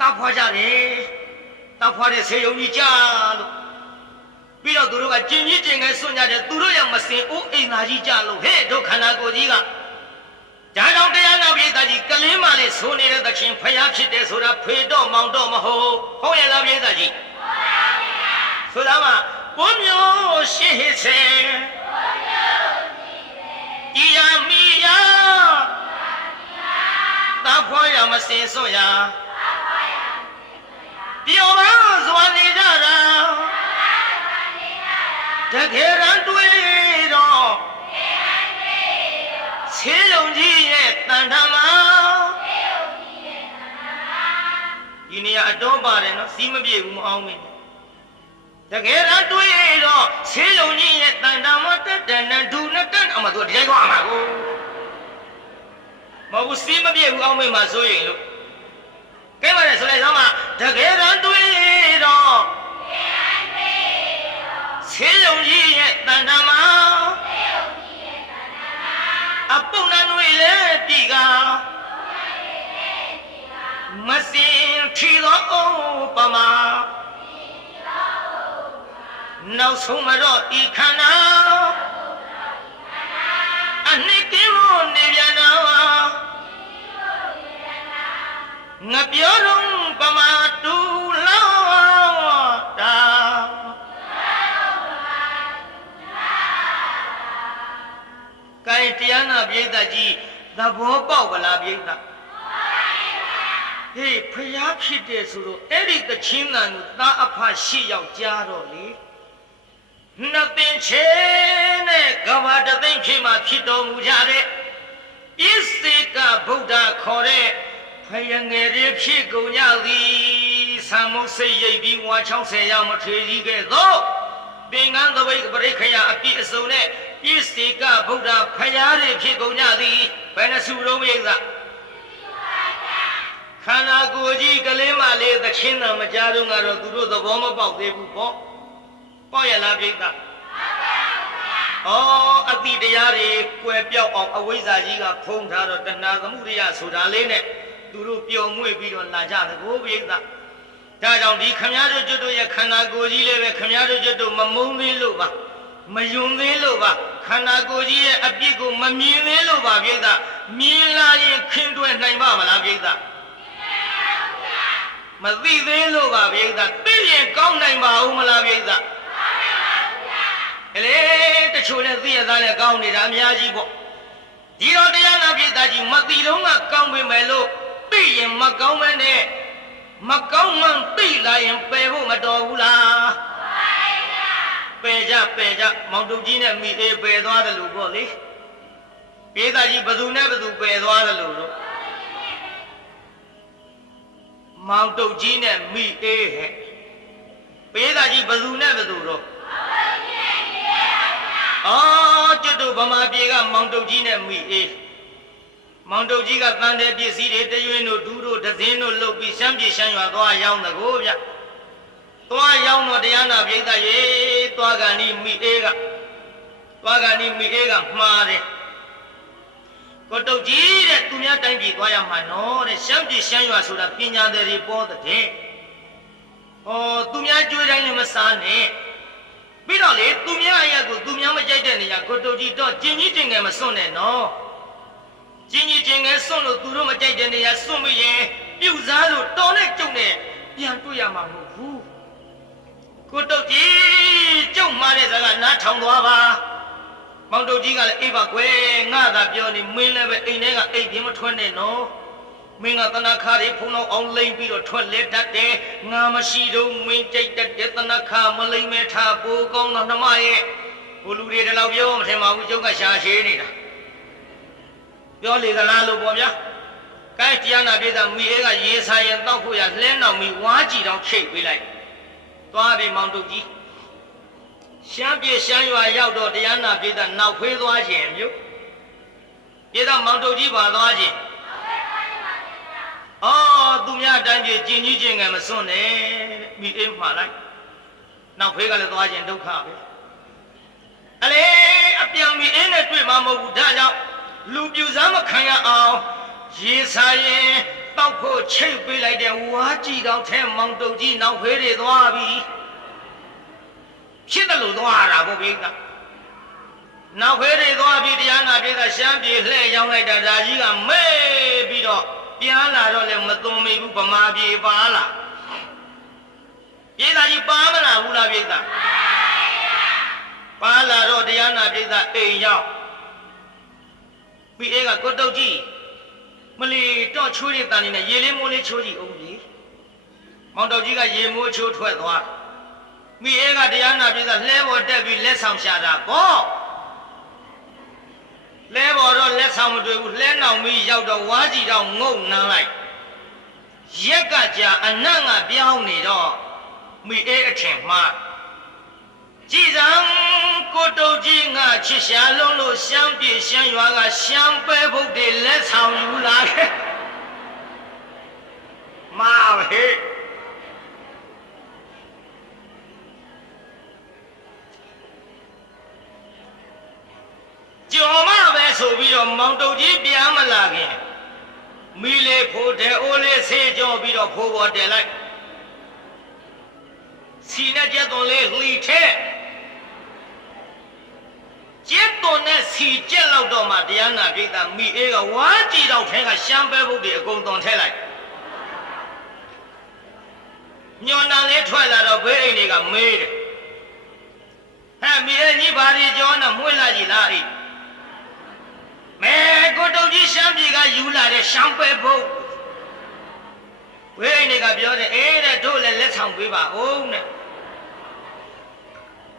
တာဖွာကြတယ်တာဖွာတဲ့ဆေးရုံကြီးကြလို့ပြီးတော့သူတို့ကကျင်ကြီးကျင်ငယ်စွန့်ကြတယ်သူတို့ရမစင်အိုးအိမ်သားကြီးကြလို့ဟဲ့ဒုက္ခနာကိုကြီးကဒါကြောင့်တရားနာပိဋကကြီးကလင်းမလေးဆိုနေတဲ့သခင်ဖျားဖြစ်တယ်ဆိုတာဖေတော့မောင်တော့မဟုတ်ရဲ့လားပိဋကကြီးဟုတ်ပါဘူးဆိုတာမှဘုံမျိုးရှိစေတရားမိယာသာဖွာရမစင်စွန့်ရာပြောပါစွာနေကြတာတကယ်ရန်တွေ့တော့ဆေးရုံကြီးရဲ့တန်ထမှာဒီနေရာအတော့ပါတယ်နော်စီးမပြေဘူးမအောင်မင်းတကယ်ရန်တွေ့တော့ဆေးရုံကြီးရဲ့တန်ထမှာတက်တန်နဲ့ဒူနဲ့တက်အောင်မသူဒီတိုင်းကောင်းမှာကိုမဟုတ်စီးမပြေဘူးအောင်မင်းမှာဆိုရင်လို့ကဲပါတယ်ဆိုလိုက်သားမတကယ်ရန်တွေ့တော့ဆေးရုံကြီးရဲ့တန်ထမှာအပုန်နွေလေပြီကမစင်ထီသောပမာနောက်ဆုံးမတော့ဤခန္ဓာအနှစ်ကင်းလို့နေပြန်တော့ငါပြောတော့ပမာတူလောက်တာကဲတရားနာပိဋကကြီးသဘောပေါက်ဗလားပိဋကဟေးဖျားဖြစ်တယ်ဆိုတော့အဲ့ဒီတချင်းတန်ကိုသားအဖရှေ့ရောက်ကြားတော့လေနှစ်ပင်ချေနဲ့ကဘာတသိမ့်ဖြစ်မှဖြစ်တော်မူကြတဲ့ဣစေကဗုဒ္ဓခေါ်တဲ့ဖယငယ်တွေဖြစ်ကုန်ကြသည်သံမုတ်စိတ်ရိပ်ပြီးဝါ60ရောက်မထွေကြီးခဲ့သောသင်္ကန်းသပိတ်ပရိခယအပြည့်အစုံနဲ့ဣစေကဗုဒ္ဓဖယားတွေဖြစ်ကုန်ကြသည်ဘယ်နှစုလုံးမိတ်ကခန္ဓာကိုယ်ကြီးကလေးမလေးသချင်းတော်မကြားတော့ကတော့သူတို့သဘောမပေါက်သေးဘူးပေါ့ပေါက်ရလားပြိဿဩအတိတရားတွေကွယ်ပြောက်အောင်အဝိဇ္ဇာကြီးကဖုံးထားတော့တဏှာသမှုရိယဆိုတာလေးနဲ့သူတို့ပျော်မွေ့ပြီးတော့လာကြသကိုပြိဿဒါကြောင့်ဒီခမည်းတော်ကျွတ်တို့ရဲ့ခန္ဓာကိုယ်ကြီးလေးပဲခမည်းတော်ကျွတ်တို့မမုန်းသေးလို့ပါမယွန်သေးလို့ပါခန္ဓာကိုယ်ကြီးရဲ့အပြစ်ကိုမမြင်သေးလို့ပါပြိဿမြင်လာရင်ခင်တွယ်နိုင်ပါမလားပြိဿမသိသေးလို့ပါပြိဿသိရင်ကောင်းနိုင်ပါဦးမလားပြိဿလေတချို့နဲ့သိရသားနဲ့ကောင်းနေတာအများကြီးပေါ့ဒီတော့တရားနာပြိဿကြီးမသိတော့ကကောင်းပေမဲ့လို့သိရင်မကောင်းမနဲ့မကောင်းမှန်သိလာရင်ပယ်ဖို့မတော်ဘူးလားပယ်ကြမောင်တုတ်ကြီးနဲ့မိအေးပယ်သွားတယ်လို့ပေါ့လေပြိဿကြီးဘသူနဲ့ဘသူပယ်သွားတယ်လို့မောင်တုတ်ကြီးနဲ့မိအေးဟဲ့ပြိဿကြီးဘသူနဲ့ဘသူတော့ကျွတ်တို့ဗမာပြည်ကမောင်တုတ်ကြီးနဲ့မိအေးမောင်တုတ်ကြီးကတန်တဲ့ပစ္စည်းတွေတရွင်းတို့ဒူးတို့ဒဇင်းတို့လှုပ်ပြီးရှမ်းပြည်ရှမ်းရွာသွားရောက်တယ်ကိုဗျသွားရောက်တော့တရားနာပိဋကရေသွားကန်ဒီမိအေးကမှားတယ်ကိုတုတ်ကြီးတဲ့သူများတိုင်းပြည်သွားရမှာနော်တဲ့ရှမ်းပြည်ရှမ်းရွာဆိုတာပညာသည်တွေပေါ်တဲ့သူများကြွေးတိုင်းလည်းမစားနဲ့ပြီးတော့လေသူများအရာကိုသူများမကြိုက်တဲ့နေရာကိုတုတ်ကြီးတော့ကျင်ကြီးကျင်ငယ်မစွန့်နဲ့နော်ကျင်ကြီးကျင်ငယ်စွန့်လို့သူတို့မကြိုက်တဲ့နေရာစွန့်ပြီးရင်ပြုတ်စားလို့တော်နဲ့ကြုံနဲ့ပြန်တွေ့ရမှာမဟုတ်ဘူးကိုတုတ်ကြီးကြုံမှားတဲ့စကားနားထောင်သွားပါမောင်တုတ်ကြီးကလည်းအေးပါကွယ်ငါသာပြောနေမင်းလည်းပဲအိမ်ထဲကအိမ်ပြင်းမထွက်နဲ့နော်မင်းကတဏခါတွေဖုံးတော့အောင်လိမ့်ပြီးတော့ထွက်လက်တတ်တယ်ငါမရှိတော့မင်းကြိုက်တတ်တဲ့တဏခါမလိမ့်မဲထားပိုးကောင်းတော့နှမရဲ့ ဟိုလူတွေတလောက်ပြောမထင်ပါဘူးကျုပ်ကရှာရှည်နေတာပြောလေကလားလို့ပေါ့ဗျာကဲတရားနာပြည်သားမိအေးကရေဆိုင်ရင်တောက်ဖို့ရလှဲနောက်မိဝါးကြည့်တော့ချိတ်ပေးလိုက်သွားပြီမောင်တုတ်ကြီးရှမ်းပြည်ရှမ်းရွာရောက်တော့တရားနာပြည်သားနောက်ဖေးသွားခြင်းမြို့ပြည်သားမောင်တုတ်ကြီးပါသွားခြင်းအော်သူများအတိုင်းပြည်ကျင်ကြီးကျင်ငယ်မစွန့်နဲ့မိအေးမှားလိုက်နောက်ဖေးကလည်းသွားခြင်းဒုက္ခပဲအလေအပြောင်မိအေးနဲ့တွေ့မှာမဟုတ်ဘူးဒါကြောင့်လူပြူစားမခံရအောင်ရေဆိုင်ရင်တောက်ဖို့ချိတ်ပေးလိုက်တဲ့ဝါးကြည့်တော့ထဲမောင်တုတ်ကြီးနောက်ဖေးတွေသွားပြီဖြစ်တယ်လို့သွားတာဘုရားကနောက်ဖေးတွေသွားပြီးတရားနာပြေကရှမ်းပြေလှဲ့ရောက်လိုက်တာဒါကြီးကမဲပြီးတော့ပြန်လာတော့လည်းမသွန်မိဘူးဗမာပြေပါလာပြေသာကြီးပါမလားဘူးလားပြေသာပါလာတော့တရားနာပြေကအိမ်ရောက်ပြီးအေးကကိုတုတ်ကြီးမလီတော့ချိုးရတဲ့တန်နေနဲ့ရေလေးမိုးလေးချိုးကြည့်အောင်လေမောင်တုတ်ကြီးကရေမိုးချိုးထွက်သွားမိအေးကတရားနာပြေကလှဲပေါ်တက်ပြီးလက်ဆောင်ရှာတာပေါ့လဲပေါ်တော့လက်ဆောင်မတွေ့ဘူးလှဲနောင်မီးရောက်တော့ဝါးကြီးတော့ငုံနှမ်းလိုက်ရက်ကကြာအနံ့ကပြောင်းနေတော့မိအေးအထင်မှားကြည်စံကိုတုတ်ကြီးငါချစ်ရှာလုံးလို့ရှမ်းပြေရှမ်းရွာကရှမ်းပဲဘုတ်တွေလက်ဆောင်ယူလာခဲ့မာဟေးကြော်မပဲဆိုပြီးတော့မောင်တုတ်ကြီးပြန်မလာခင်မီလေးဖို့တဲ့အိုးလေးဆေးကြောပြီးတော့ဖိုးပေါ်တယ်လိုက်စီနဲ့ကျက်သွန်လေးလှီထဲကျက်သွန်နဲ့စီကျက်လောက်တော့မှတရားနာပြည်သားမိအေးကဝါးကြည့်တော့ထဲကရှမ်းပဲဘုတ်တွေအကုန်သွန်ထဲလိုက်ညော်နံလေးထွက်လာတော့ဘေးအိမ်တွေကမေးတယ်ဟဲ့မိအေးကြီးဘာတွေကြောနဲ့မွေးလာကြည်လားအိမဲကိုတုတ်ကြီးရှမ်းပြည်ကယူလာတဲ့ရှမ်းပဲဘုတ်ဝိနေကပြောတယ်အေးတဲ့တို့လည်းလက်ဆောင်ပေးပါဦးတဲ့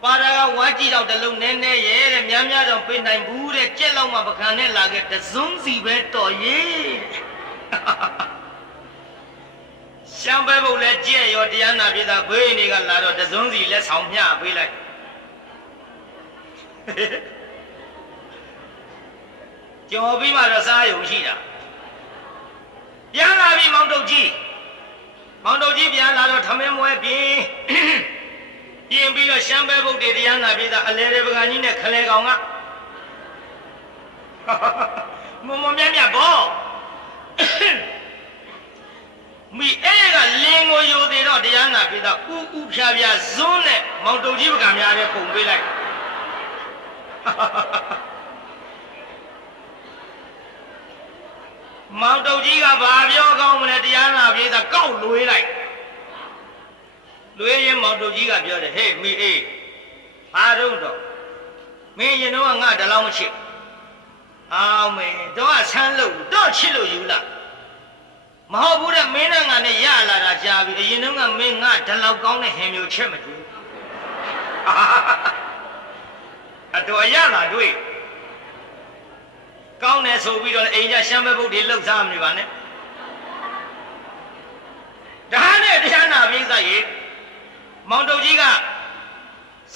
ပါရကဝါကြည့်တော့တလုံးနည်းနည်းရဲ့တဲ့များများတော့ပေးနိုင်ဘူးတဲ့ကြက်လောက်မှပကံနဲ့လာခဲ့တစုံစီပဲတော်ရေးရှမ်းပဲဘုတ်လည်းကြက်ရောတရားနာပြည်သားဝိနေကလာတော့တစုံစီလက်ဆောင်မျှပေးလိုက်ကြော်ပြီးမှတော့စားရုံရှိတာပြန်လာပြီမောင်တုတ်ကြီးပြန်လာတော့ထမင်းမွဲပြင်ပြီးတော့ရှမ်းပဲဘုတ်တွေတရားနာပြီးသားအလဲတဲ့ပကံကြီးနဲ့ခလဲကောင်ကမမမြတ်မြတ်ဘောမိအေးကလင်းကိုယူသေးတော့တရားနာပြီးသားဥဖြာဖြာဇွန်းနဲ့မောင်တုတ်ကြီးပကံများနဲ့ပုံပေးလိုက်မောင်တုတ်ကြီးကဘာပြောကောင်းမလဲတရားနာပြေးတာကောက်လွေးလိုက်လွေးရင်မောင်တုတ်ကြီးကပြောတယ်ဟေးမိအေးဘာတော့မင်းရင်တော့ငါတလောက်မချစ်အောင်မင်းတော့ဆန်းလို့တော့ချစ်လို့ယူလာမဟုတ်ဘူးတဲ့မင်းနဲ့ငါနဲ့ရလာတာကြာပြီအရင်တော့ကမင်းငါတလောက်ကောင်းတဲ့ဟင်မျိုးချက်မကြည့်အတော်ရလာတွေ့ကောင်းတယ်ဆိုပြီးတော့အိမ်ကျရှမ်းပဲဘုတ်တွေလှုပ်စားမနေပါနဲ့ဒါနဲ့တရားနာပြိဿရေမောင်တုတ်ကြီးက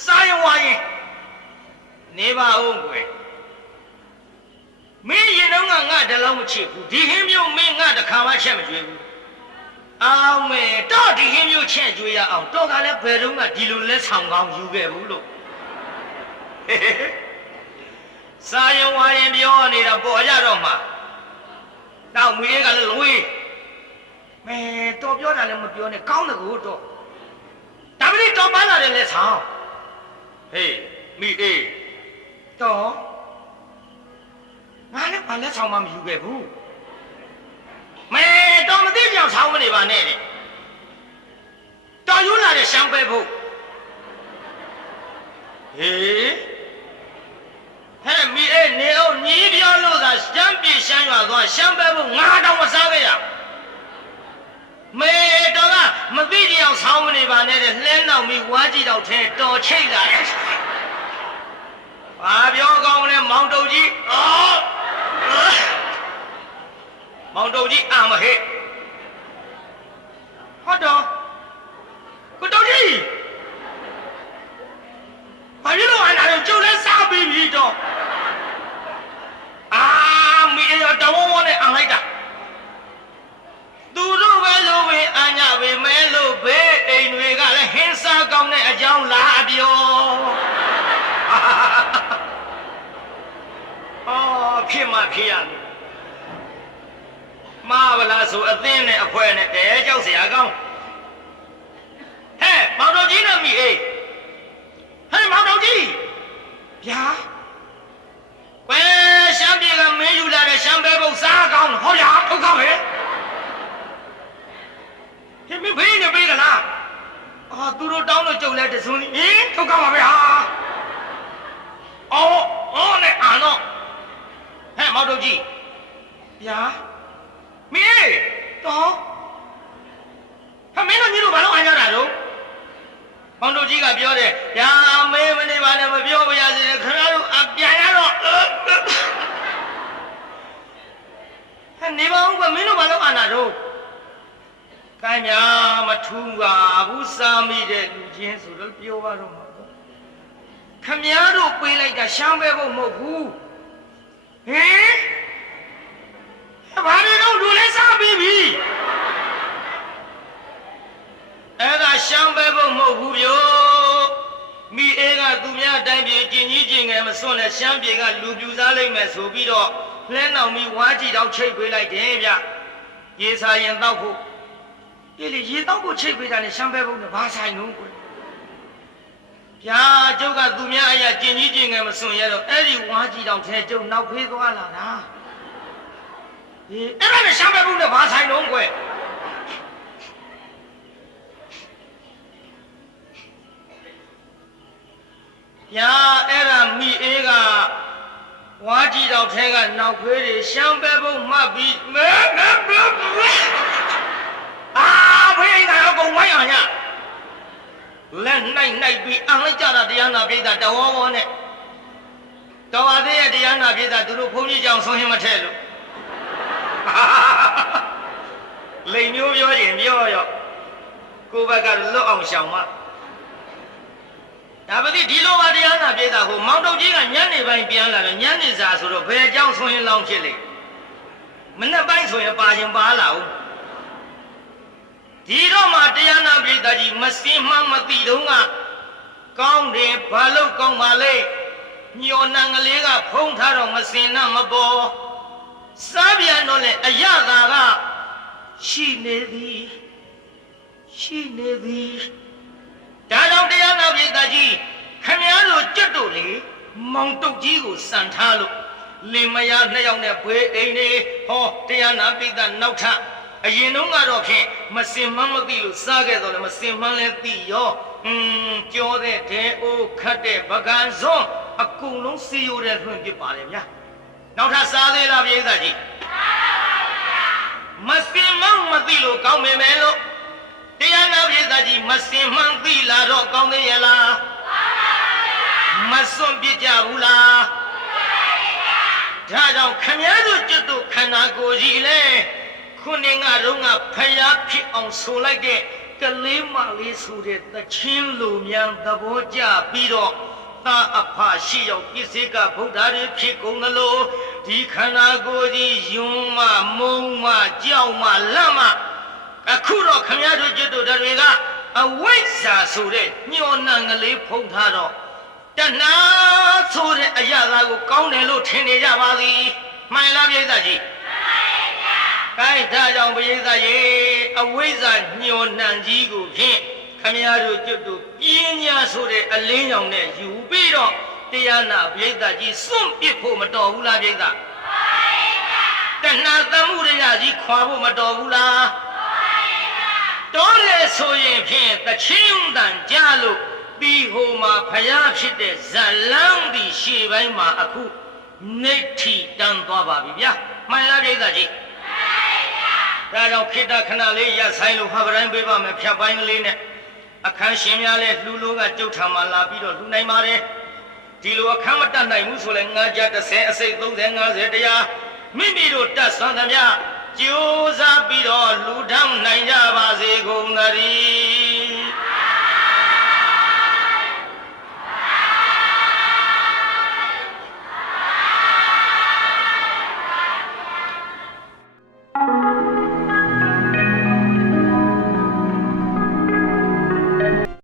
စားရင်ဝါရင်နေပါဦးကွယ်မင်းရင်တော့ငါတလောက်မချစ်ဘူးဒီဟင်းမျိုးမင်းငါတခါမှချက်မကြွေးဘူးအောင်မေတော့ဒီဟင်းမျိုးချက်ကြွေးရအောင်တော့ကလည်းဘယ်တော့မှဒီလိုလက်ဆောင်ကောင်းယူခဲ့ဘူးလို့စားရင်ဝါရင်ပြောနေတာပေါ်ရတော့မှတော့မီးကလည်းလွေးမဲတော်ပြောတာလည်းမပြောနဲ့ကောင်းတယ်ကိုတော့ဒါမင်းတော်ပါလာတယ်လက်ဆောင်ဟေးမီးအေးတော်ငါလည်းဘာလက်ဆောင်မှမယူခဲ့ဘူးမဲတော်မသိပြောင်ဆောင်းမနေပါနဲ့တဲ့တော်ယူလာတဲ့ရှမ်းပဲဖို့ဟေးဟဲ့မိအေးနေအောင်ညီးပြောလို့သာရှမ်းပြည်ရှမ်းရွာသွားရှမ်းပဲဖို့ငါတော့မစားခဲ့ရမေတော်ကမသိကြအောင်ဆောင်းမနေပါနဲ့တဲ့လှဲနောက်မိဝါးကြည့်တော့ထဲတော်ချိတ်လာတယ် ဘာပြောကောင်းလဲမောင်တုတ်ကြီးမောင်တုတ်ကြီးအာမဟဲ့ဟုတ်တော့ကိုတုတ်ကြီးဘာလို့လဲအဲ့ဒါကျုပ်လည်းစားပြီးပြီတော့မီးရောတောင်းဝန်းနဲ့အံလိုက်တာသူတို့ပဲလို့ဝင်အညာပဲမဲလို့ဘေးအိမ်တွေကလည်းဟင်းစားကောင်းတဲ့အကြောင်းလာပြောဖြစ်မှဖြစ်ရမယ်မဗလားဆိုအသင်းနဲ့အဖွဲနဲ့တဲကြောက်စရာကောင်းဟဲ့မောင်တော်ကြီးနဲ့မိအေးဟဲ့မောင်တော်ကြီးဗျာဝဲရှမ်းပြည်ကမင်းယူလာတဲ့ရှမ်းဘဲပုတ်စားကောင်းဟောရထုတ်ကောင်းပဲဟင်မင်းဘေးနေပေးကလားသူတို့တောင်းလို့ကြုံလဲတစွန်းဟင်ထုတ်ကောင်းပါပဲဟာအော်နဲ့အာတော့ဟဲ့မောင်တော်ကြီးဗျာမင်းတော့ဟဲ့မင်းတို့ညီတို့ဘာလို့အိုင်းကြတာတော့မောင်တော်ကြီးကပြောတယ်ညာမေးမနေပါနဲ့မပြောပါရစေခင်ဗျားတို့အပြန်ရတော့ဟဲ့နေပါဦးကမင်းတို့ဘာလို့အာနာတော့ကိုင်းများမထူးပါဘူးစားမိတဲ့လူချင်းဆိုတော့ပြောပါတော့မှာပေါ့ခင်ဗျားတို့ပေးလိုက်တာရှမ်းပဲဖို့မဟုတ်ဘူးဟင်ဘာလို့လူလဲစားပြီးပြီအဲ့ဒါရှမ်းပဲဖို့မဟုတ်ဘူးဗျို့မိအေးကသူများတိုင်းပြည်ကျင်ကြီးကျင်ငယ်မစွန့်နဲ့ရှမ်းပြည်ကလူပြူစားလိုက်မယ်ဆိုပြီးတော့လှဲနောင်ပြီးဝါးကြည့်တော့ချိတ်ပေးလိုက်တယ်ဗျရေစာရင်တောက်ဖို့လေရေတောက်ဖို့ချိတ်ပေးတာနဲ့ရှမ်းပဲဖို့နဲ့ဘာဆိုင်လုံးကွယ်ဗျာကျုပ်ကသူများအရာကျင်ကြီးကျင်ငယ်မစွန့်ရတော့အဲ့ဒီဝါးကြည့်တော့ထဲကျုပ်နောက်ဖေးသွားလာတာအဲ့ဒါနဲ့ရှမ်းပဲဖို့နဲ့ဘာဆိုင်လုံးကွယ်ညာအဲ့ဒါမိအေးကဝါကြည့်တော့ထဲကနောက်ခွေးတွေရှမ်းပဲဖို့မှတ်ပြီးမဲဖေးကတော့ကုန်ဝိုင်းအောင်ညလက်နိုင်ပြီးအံလိုက်ကြတာတရားနာပိဿတဝေါဝေါနဲ့တော်ပါသေးရဲ့တရားနာပိဿသူတို့ဘုန်းကြီးကြောင့်ဆုံးရင်မထဲလို့လိန်မျိုးပြောရင်ပြောရောကိုယ့်ဘက်ကလွတ်အောင်ရှောင်မှဒါပေမဲ့ဒီလိုပါတရားနာပြေတာဟိုမောင်တုတ်ကြီးကညနေပိုင်းပြန်လာတော့ညနေစာဆိုတော့ဘယ်အကြောင်းဆိုရင်လောင်းဖြစ်လေမနေ့ပိုင်းဆိုရင်ပါရင်ပါလာဦးဒီတော့မှတရားနာပြေတာကြီးမစင်မှမသိတော့ကကောင်းတယ်ဘာလို့ကောင်းပါလဲညော်နံကလေးကဖုံးထားတော့မစင်နဲ့မပေါ်စားပြန်တော့လေအရသာကရှိနေသည်ဒါကြောင့်တရားနာပိဿကြီးခင်ဗျားတို့ကြွတ်တို့လေမောင်တုတ်ကြီးကိုစံထားလို့လင်မယားနှစ်ယောက်နဲ့ဘွေအိမ်နေဟောတရားနာပိဿနောက်ထပ်အရင်တုန်းကတော့ဖြင့်မစင်မှန်းမသိလို့စားခဲ့တော့လေမစင်မှန်းလဲသိရောကြောတဲ့ဒဲအိုးခတ်တဲ့ပကံစွန်းအကုန်လုံးစီယိုတဲ့လွှင့်ပြပါလေဗျာနောက်ထပ်စားသေးလားပိဿကြီးမစင်မှန်းမသိလို့ကောင်းပေမဲ့လို့တရားနာပိဿကြီးမစင်မှန်းသိလာတော့ကောင်းသေးရဲ့လားမစွန့်ပြကြဘူးလားဒါကြောင့်ခမည်းတော်ကျွတ်တို့ခန္ဓာကိုယ်ကြီးလေခုနှစ်ငါတော့ငါဖျားဖြစ်အောင်ဆိုလိုက်တဲ့ကလေးမလေးဆိုတဲ့သချင်းလူများသဘောကျပြီးတော့သာအဖရှိရောက်ပြစ္ဆေကဗုဒ္ဓတွေဖြစ်ကုန်သလိုဒီခန္ဓာကိုယ်ကြီးယွန်းမမုံမကြောက်မလန့်မအခုတော့ခမည်းတော်ကျွတ်တို့တွေကအဝိဇ္ဇာဆိုတဲ့ညှော်နှံကလေးဖုံးထားတော့တဏှာဆိုတဲ့အရာကိုကောင်းတယ်လို့ထင်နေကြပါသည်မှန်လားပိဿကြီးမှန်ပါဗျာ gain ဒါကြောင့်ပိဿကြီးအဝိဇ္ဇာညှော်နှံကြီးကိုဖြင့်ခမည်းတော်ကျွတ်တို့ပညာဆိုတဲ့အလင်းရောင်နဲ့ယူပြီးတော့တရားနာပိဿကြီးစွန့်ပစ်ဖို့မတော်ဘူးလားပိဿမှန်ပါဗျာတဏှာသမှုရရကြီးခွာဖို့မတော်ဘူးလားမှန်ပါဗျာတော်လေဆိုရင်ဖြင့်တချင်းတန်ကြလို့ဒီဟိုမှာဖျားဖြစ်တဲ့ဇလန်းဒီရှေ့ပိုင်းမှာအခုနေထီတန်းသွားပါပြီဗျာမှန်လားပိဿကြီးမှန်ပါဗျာဒါကြောင့်ခေတ္တခဏလေးရဆိုင်လို့ဖပတိုင်းပေးပါမယ်ဖြတ်ပိုင်းကလေးနဲ့အခန်းရှင်များလဲလှူလို့ကကြုတ်ထံမှာလာပြီးတော့လှူနိုင်ပါတယ် ဒီလိုအခမ်းမတတ်နိုင်ဘူးဆိုလဲငါကြ30အစိတ်30 50တရားမိမိတို့တတ်ဆွမ်းသမျှကြိုးစားပြီးတော့လူထောင်နိုင်ကြပါစေကုန်သတည်း